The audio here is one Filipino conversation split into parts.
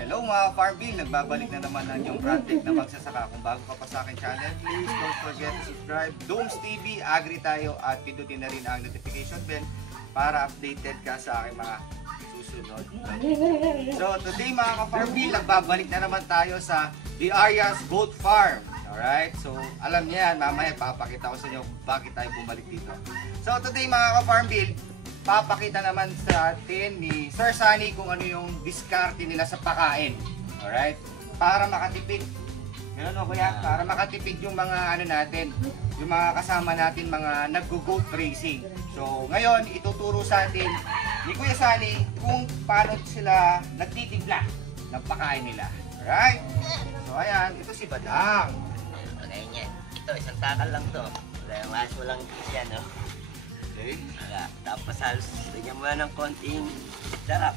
Hello mga Farmville, nagbabalik na naman ang inyong project na magsasaka. Kung bago ka pa sa akin channel, please don't forget to subscribe. Dooms TV, Agri tayo at pindutin na rin ang notification bell para updated ka sa aking mga susunod. So today mga ka-Farmville, nagbabalik na naman tayo sa The Arias Goat Farm. Alright, so alam niya yan, mamaya papakita ko sa inyo bakit tayo bumalik dito. So today mga ka-Farmville, papakita naman sa atin ni Sir Sunny kung ano yung diskarte nila sa pakain. Alright? Para makatipid. Ganun o kuya? Para makatipid yung mga ano natin, yung mga kasama natin, mga nag-goat racing. So ngayon, ituturo sa atin ni Kuya Sunny kung paano sila nagtitimpla ng pakain nila. Alright? So ayan, ito si Badang. Ngayon yan. Ito, isang takal lang to. Mas walang yan, no? Okay. Tapos halos bigyan mo na ng konting sarap.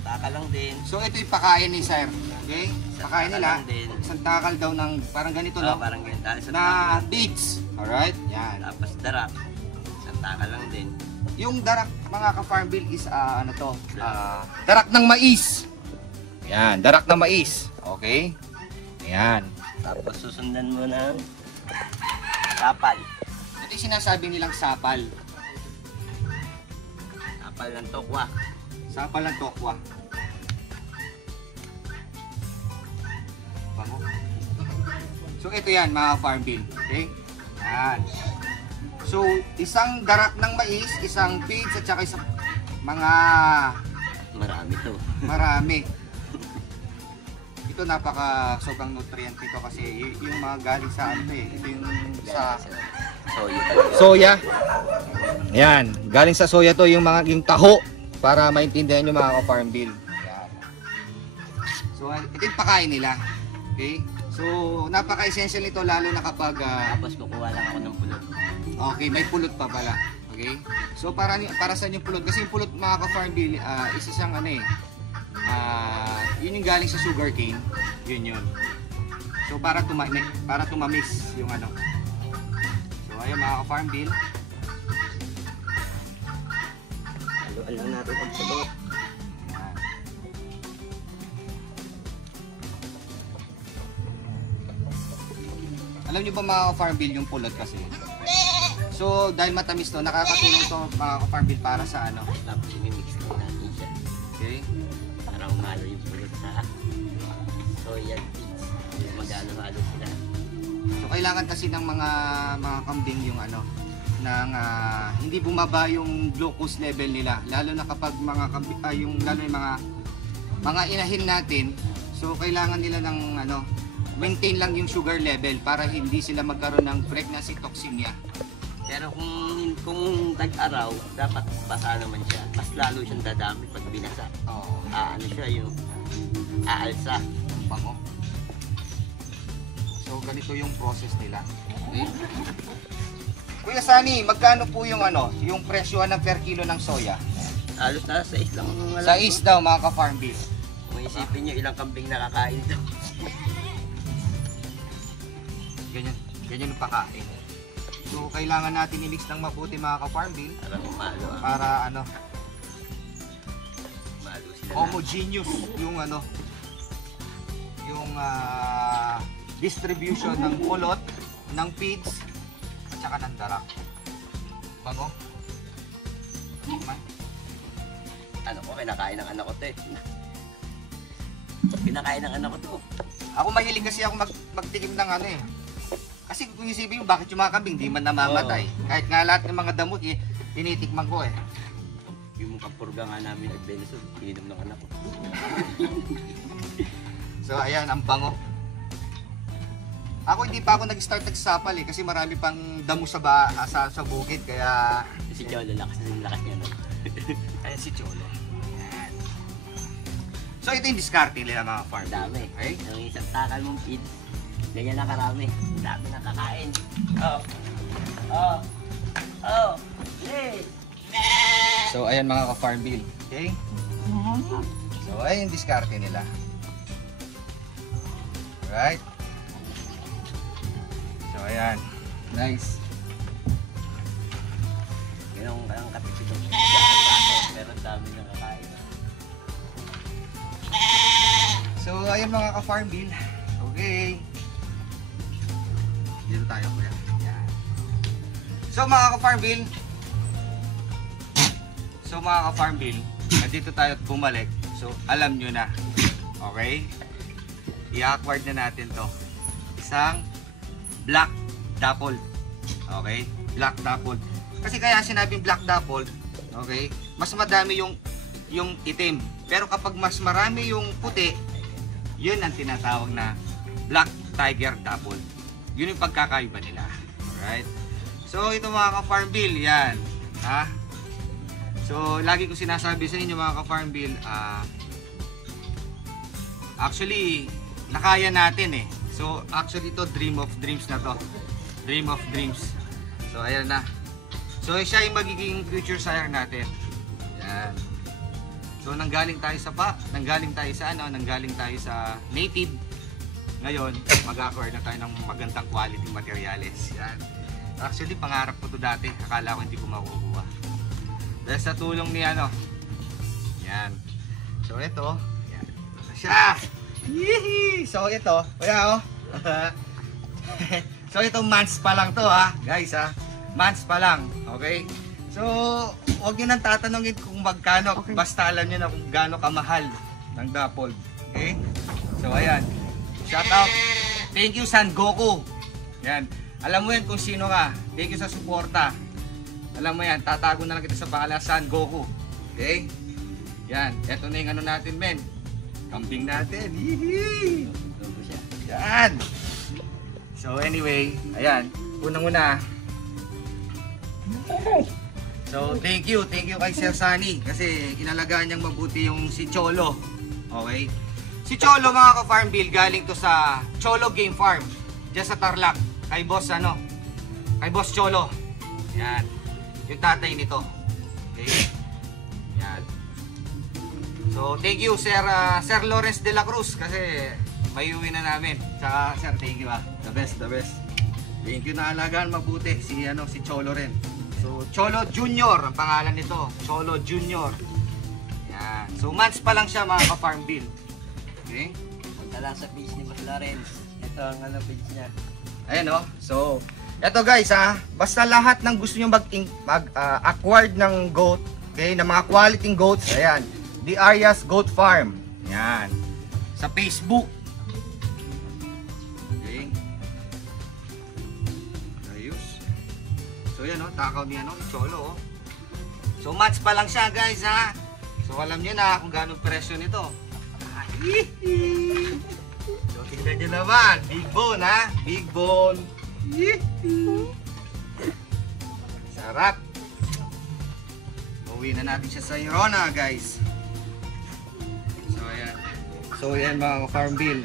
Takal lang din. So ito yung pakain ni Sir. Okay? Pakain nila. Din. Isang takal daw ng parang ganito no? Parang ganito. Na beets. Alright? Yan. Tapos darak. Isang takal lang din. Yung darak mga ka-Farmville is ano to? Darak ng mais. Yan. Darak ng mais. Okay? Ayan. Tapos susundan mo ng sapal. Ito yung sinasabi nilang sapal. Sapal ng tokwa. Sapal ng tokwa. Bango. So ito yan mga Farmville. Okay? Yan. So isang darak ng mais, isang feeds at saka isang mga Marami to. marami. Ito napaka sobrang nutrient ito kasi yung mga galing sa ano eh. Ito yung sa soya. Yan, galing sa soya to yung mga yung taho para maintindihan yung mga ka-Farmville. Yan. So ito yung pakain nila. Okay? So napaka-essential nito lalo na kapag Tapos kukuha lang ako ng pulot. okay, may pulot pa pala. Okay? So para saan yung pulot? Kasi yung pulot mga ka-Farmville isa siyang ano eh. Yun yung galing sa sugar cane. Yun yun. So para tumamis yung ano. So ayun mga ka-Farmville. Haluan lang natin ang pulot. Yan. Alam niyo ba mga ka-Farmville yung pulot kasi? So dahil matamis to, nakakatulong to mga ka-Farmville para sa ano. Tapos i-mix lang natin siya. Okay? Para umalo yung pulot sa soya beans. Mag-halo-halo sila. So kailangan kasi ng mga kambing yung ano ng hindi bumaba yung glucose level nila lalo na kapag mga kambing yung lalo yung mga inahin natin. So kailangan nila ng ano maintain lang yung sugar level para hindi sila magkaroon ng pregnancy toxemia. Pero kung tag-araw, dapat basa naman siya. Mas lalo siyang dadami pag binasa. Oo. Ano siya yung aalsa. Bango. So ganito yung process nila. Okay? Kuya Sunny, magkano po yung ano, yung presyohan ng per kilo ng soya? Halos na sa lang. Sa is daw mga ka-Farmville. Kung isipin nyo ilang kambing nakakain ito. Ganyan yung pakain. So kailangan natin i-mix ng mabuti mga ka-Farmville Para umalo. para ano, Umalo sila homogeneous yung ano, yung distribution ng pulot, ng feeds, at saka ng darak. Bango? Ano ko, kinakain ng anak ko ito eh. Pinakain ng anak ko ito. Ako mahilig kasi ako magtikim ng ano eh. Kasi kung isipin mo, bakit yung mga kambing di man namamatay? Kahit nga lahat ng mga damot tinitikman ko eh. Yung kapurga nga namin at Benson, ininom ng anak ko. So ayan, ang bango. Ako hindi pa ako nag-start nagsapal eh kasi marami pang damo sa bukid kaya Si Cholo, lakas niya no? ayan si Cholo. Ayan. So ito yung diskarte nila mga farm. Dami. Okay? Yung isang takal mong feed, ganyan na karami. Dami na kakain. Yes! So ayan mga ka-Farmville. Okay? So ayan yung diskarte nila. Alright? So ayan. Nice. Ganun ang kapitid ng pero ang dami na kakain. yan mga ka-farm bill. Okay. Dito tayo kuya. Yan. So mga ka-farm bill. Nandito tayo at bumalik. So alam nyo na. Okay. I-acquired na natin to. Isang black dappled. Okay. Black dappled. Kasi kaya sinabing black dappled. Okay. Mas madami yung itim. Pero kapag mas marami yung puti, yun ang tinatawag na Black Tiger Dappled. Yun yung pagkakaiba nila. Alright? So, ito mga ka-farm bill, yan. Ha? So, lagi ko sinasabi sa inyo mga ka-farm bill, actually, nakaya natin eh. So, actually ito, dream of dreams na to. Dream of dreams. So, ayan na. So, siya yung magiging future sire natin. Yan. So nanggaling tayo sa native. Ngayon, mag-acquire na tayo ng magandang quality materials. Yan. Actually, pangarap ko to dati. Akala ko hindi ko makukuha. Dahil sa tulong ni ano. Yan. So ito, yan. Siya. Yee! So ito, kaya oh. So ito months pa lang to ha, guys ha. Months pa lang. Okay? So, huwag nyo nang tatanungin kung magkano. Okay. Basta alam nyo na kung gaano kamahal ng dappled. Okay? So, ayan. Shout out. Thank you, San Goku. Yan. Alam mo yan kung sino ka. Thank you sa suporta. Alam mo yan. Tatago na lang kita sa pangalan San Goku. Okay? Yan. Ito na yung ano natin, men. Kambing natin. Hihi! Yan. So, anyway. Ayan. Unang-una. So, thank you kay Sir Sunny kasi inalagaan niyang mabuti yung si Cholo. Okay? Si Cholo mga ka-farm bill, galing to sa Cholo Game Farm. Diyan sa Tarlac. Kay Boss kay Boss Cholo. Yan. Yung tatay nito. Okay? Yan. So, thank you Sir Lawrence de la Cruz kasi may uwi na namin. Saka Sir, thank you The best. Thank you na alagaan mabuti si Cholo rin. So, Cholo Junior ang pangalan nito. Cholo Junior. Yan. So, months pa lang siya mga ka-farm bill. Okay? Punta lang sa page ni Boss Lawrence. Ito ang page niya. Ayan o. So, eto guys ha. Basta lahat ng gusto nyo mag-acquired ng goat. Okay? Ng mga quality goats. Ayan. The Arias Goat Farm. Yan. Sa Facebook. So yan takaw niya Cholo. So months pa lang siya guys ha. So alam niyo na kung gaano presyo nito. So tingnan niyo naman, big bone ha, big bone. Sarap. Uwi na natin siya sa Irona guys. So ayan mga farm bill,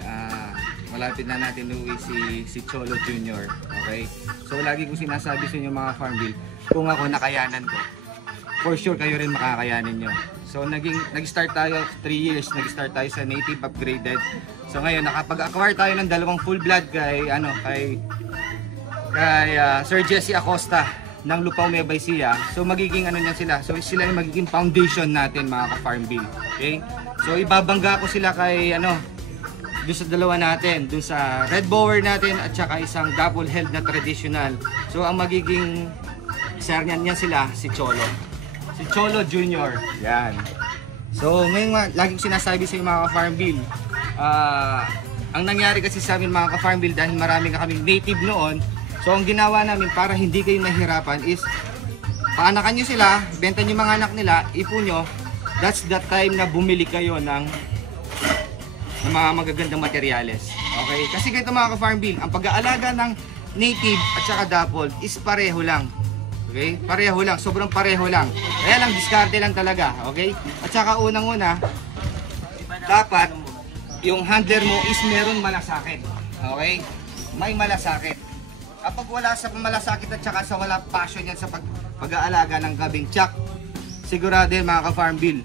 malapit na natin uwi si Cholo Junior. Okay? So lagi kong sinasabi sa inyo mga farm bill, kung ako nakayanan ko, for sure kayo rin makakayanin nyo. So nag-start tayo 3 years, nag-start tayo sa native upgraded. So ngayon nakapag-acquire tayo ng 2 full blood kay Sir Jesse Acosta ng Lupao Nueva Ecija. So magiging niyan sila. So sila yung magiging foundation natin mga ka-farm bill. Okay? So ibabangga ko sila kay doon sa dalawa natin, doon sa red bower natin at saka isang double held na traditional. So ang magiging sir niyan sila si Cholo. Si Cholo Junior. Yan. So ngayon laging sinasabi sa mga ka-farm bill, ang nangyari kasi sa amin mga ka-farm bill dahil marami na kaming native noon. So ang ginawa namin para hindi kayo mahirapan is paanakan nyo sila, benta nyo mga anak nila, ipon nyo. That's the time na bumili kayo ng mga magagandang materyales. Okay? Kasi ganito mga ka-farm bill, ang pag-aalaga ng native at saka dappled is pareho lang. Okay? Pareho lang, sobrang pareho lang. Kaya lang, diskarte lang talaga. Okay? At saka unang-una, dapat yung handler mo is meron malasakit. Okay? May malasakit. Kapag wala sa malasakit at saka sa wala passion yan sa pag-aalaga ng gabing tiyak, sigurado mga ka-farm bill,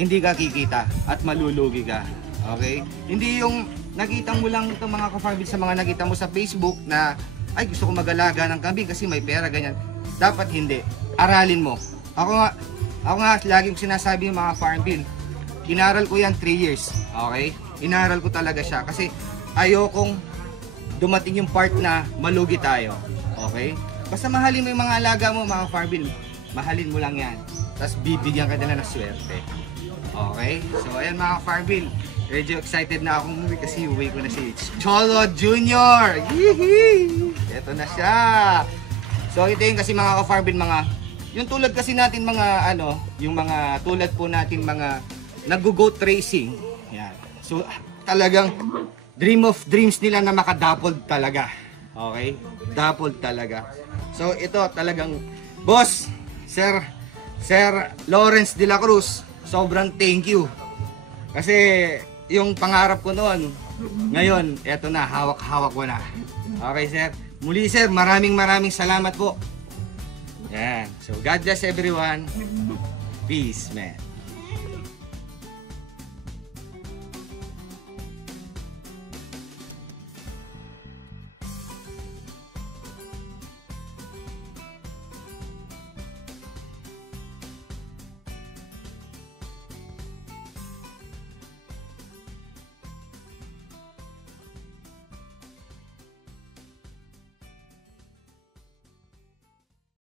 hindi ka kikita at malulugi ka. Okay? Hindi yung nakita mo lang itong mga ka-farm bill sa mga nakita mo sa Facebook na ay gusto ko mag-alaga ng kambing kasi may pera ganyan. Dapat hindi. Aralin mo. Ako nga laging sinasabi yung mga farm bill. Inaral ko yan 3 years. Okay? Inaral ko talaga siya kasi ayokong dumating yung part na malugi tayo. Okay? Basta mahalin mo yung mga alaga mo, mga farmville. Mahalin mo lang yan. Tapos bibigyan ka nila ng swerte. Okay? So ayan mga farmville. Medyo excited na akong umuwi kasi uwi ko na si Cholo Jr. Yee! Ito na siya. So ito yung kasi mga ka-farmville, yung tulad kasi natin mga yung mga tulad po natin mga nag-goat racing. Yan. So talagang dream of dreams nila na makadappled talaga. Okay? Dappled talaga. So ito talagang boss, Sir Lawrence de la Cruz, sobrang thank you. Kasi yung pangarap ko noon, ngayon, eto na, hawak-hawak ko na. Okay, sir. Muli, sir, maraming salamat po. Yan. So, God bless everyone. Peace, man.